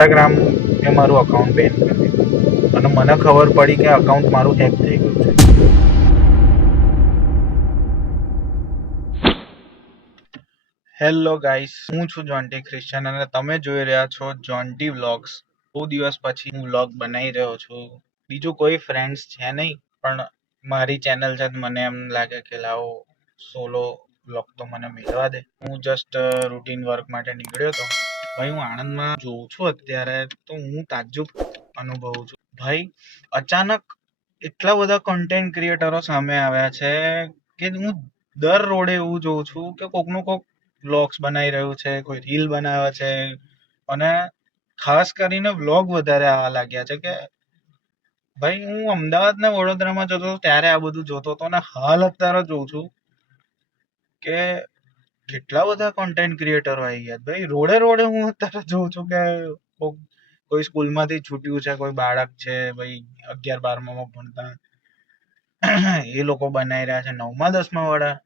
Instagram એ મારું account બેન કરી દીધું અને મને ખબર પડી કે અકાઉન્ટ મારું હેક થઈ ગયું છે. હેલો ગાઈસ, હું છું જોન્ટી ક્રિશ્ચન અને તમે જોઈ રહ્યા છો જોન્ટી વ્લોગ્સ. બહુ દિવસ પછી હું વ્લોગ બનાવી રહ્યો છું. બીજું કોઈ ફ્રેન્ડ્સ છે નહીં, પણ મારી ચેનલ છે. મને એમ લાગે કે લાવો સોલો વ્લોગ તો મને મેળવા દે. હું જસ્ટ રૂટીન વર્ક માટે નીકળ્યો હતો. ભાઈ હું આણંદમાં જોઉં છું અત્યારે તો હું તાજ્જુબ અનુભવું છું. ભાઈ અચાનક એટલા બધા કન્ટેન્ટ ક્રિએટરો સામે આવ્યા છે કે હું દર રોડે એવું જોઉં છું કે કોકનું કોક વ્લોગ્સ બનાવી રહ્યું છે, કોઈ રીલ બનાવે છે અને ખાસ કરીને વ્લોગ વધારે આવવા લાગ્યા છે. કે ભાઈ હું અમદાવાદ ને વડોદરામાં જતો હતો ત્યારે આ બધું જોતો હતો અને હાલ અત્યારે જોઉં છું કે કેટલા બધા કન્ટેન્ટ ક્રિએટરો આવી ગયા. ભાઈ રોડે રોડે હું અત્યારે જોઉં છું કે કોઈ સ્કૂલમાંથી છૂટ્યું છે, કોઈ બાળક છે ભાઈ 11-12માં ભણતા, એ લોકો બનાવી રહ્યા છે. 9મા-10મા વાળા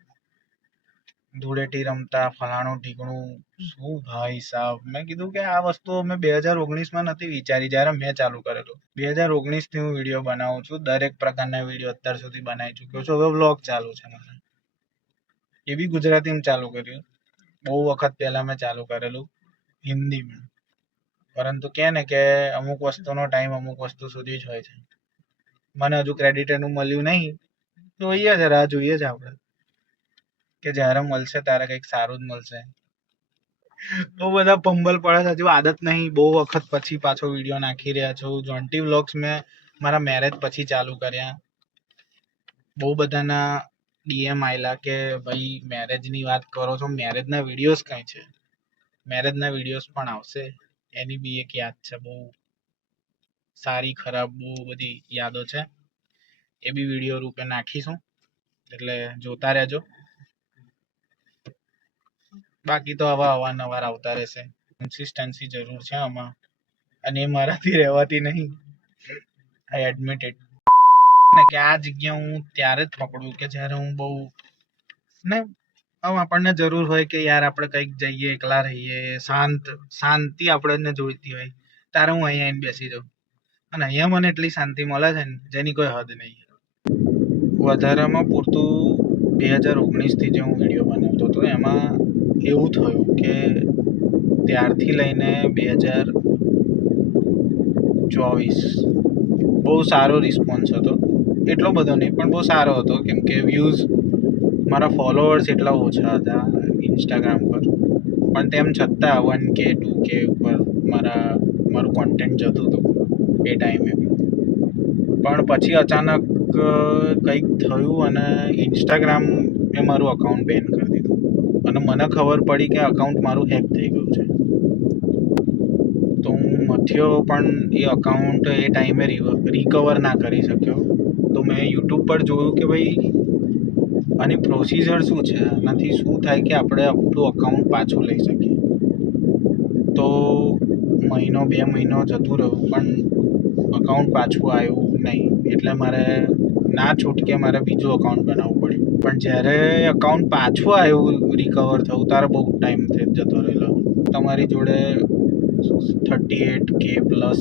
ધૂળેટી રમતા ફલાણું ઢીકણું. શું ભાઈ સાહેબ, મેં કીધું કે આ વસ્તુ મેં 2019માં નથી વિચારી જ્યારે મેં ચાલુ કરેલું. 2019થી હું વિડીયો બનાવું છું. દરેક પ્રકારના વિડીયો અત્યાર સુધી બનાવી ચૂક્યો છું. હવે વ્લોગ ચાલુ છે મારે. એ બી ગુજરાતીમાં ચાલુ કર્યું. બહુ વખત પહેલા મેં ચાલુ કરેલું હિન્દીમાં, પરંતુ કે ને કે અમુક વસ્તુનો ટાઈમ અમુક વસ્તુ સુધી જ હોય છે. મને હજુ ક્રેડિટ એનું મળ્યું નહીં. જોઈએ છે, રાહ જોઈએ છે આપણે કે જ્યારે મળશે ત્યારે કંઈક સારું જ મળશે. બહુ બધા પંબલ પડે છે, હજુ આદત નહીં. બહુ વખત પછી પાછો વિડીયો નાખી રહ્યા છું. જોન્ટી વ્લોગ્સ મેં મારા મેરેજ પછી ચાલુ કર્યા. બહુ બધાના ડીએમ આવેલા કે ભાઈ મેરેજની વાત કરો છો, મેરેજના વિડીયોઝ કઈ છે. મેરેજના વિડીયોઝ પણ આવશે. એની બી એક યાદ છે, બહુ સારી ખરાબ બહુ બધી યાદો છે. એ બી વિડીયો રૂપે નાખીશું, એટલે જોતા રહેજો. બાકી તો આવા અવારનવાર આવતા રહેશે. કન્સિસ્ટન્સી જરૂર છે આમાં, અને એ મારાથી રહેવાતી નહીં. આઈ એડમિટ ઇટ. કે આ જગ્યા હું ત્યારે જ પકડું કે જ્યારે હું બહુ ને આમ આપણને જરૂર હોય કે યાર આપણે કંઈક જઈએ, એકલા રહીએ, શાંતિ આપણને જોઈતી હોય, ત્યારે હું અહીંયા આવીને બેસી જાઉં. અને અહીંયા મને એટલી શાંતિ મળે છે ને જેની કોઈ હદ નહીં. વધારામાં પૂરતું 2019થી જે હું વિડીયો બનાવતો હતો એમાં એવું થયું કે ત્યારથી લઈને 2024 બહુ સારો રિસ્પોન્સ હતો. એટલો બધો નહીં પણ બહુ સારો હતો, કેમ કે વ્યૂઝ, મારા ફોલોઅર્સ એટલા ઓછા હતા ઇન્સ્ટાગ્રામ પર, પણ તેમ છતાં 1K 2K ઉપર મારું કોન્ટેન્ટ જતું હતું એ ટાઈમે. પણ પછી અચાનક કંઈક થયું અને ઇન્સ્ટાગ્રામ એ મારું અકાઉન્ટ બેન કરી દીધું અને મને ખબર પડી કે અકાઉન્ટ મારું હેક થઈ ગયું છે. તો હું મથ્યો પણ એ અકાઉન્ટ એ ટાઈમે રિકવર ના કરી શક્યો. તો મેં યુટ્યુબ પર જોયું કે ભાઈ આની પ્રોસિજર શું છે, આનાથી શું થાય કે આપણે આપણું અકાઉન્ટ પાછું લઈ શકીએ. તો 1-2 મહિનો જતું રહ્યું પણ અકાઉન્ટ પાછું આવ્યું નહીં. એટલે મારે ના છૂટકે મારે બીજું અકાઉન્ટ બનાવવું પડ્યું. પણ જ્યારે અકાઉન્ટ પાછું આવ્યું, રિકવર થયું, ત્યારે બહુ ટાઈમ જતો રહેલો. તમારી જોડે 38K પ્લસ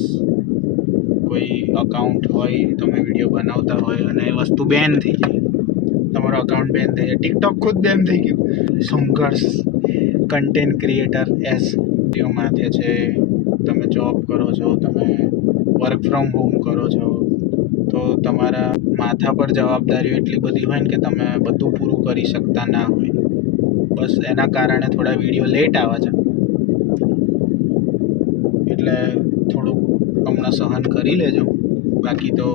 કોઈ અકાઉન્ટ હોય, તમે વિડીયો બનાવતા હોય અને એ વસ્તુ બેન થઈ જાય, તમારો અકાઉન્ટ બેન થઈ જાય. ટિકટોક ખુદ બેન થઈ ગયું. સંઘર્ષ કન્ટેન્ટ ક્રિએટર એસ વિડીયો માથે છે. તમે જોબ કરો છો, તમે વર્ક ફ્રોમ હોમ કરો છો, તો તમારા માથા પર જવાબદારીઓ એટલી બધી હોય ને કે તમે બધું પૂરું કરી શકતા ના હોય. બસ એના કારણે થોડા વિડીયો લેટ આવે છે. એટલે થોડુંક હમણાં સહન કરી લેજો. બાકી તો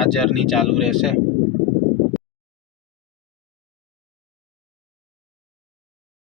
આ જર્ની ચાલુ રહેશે.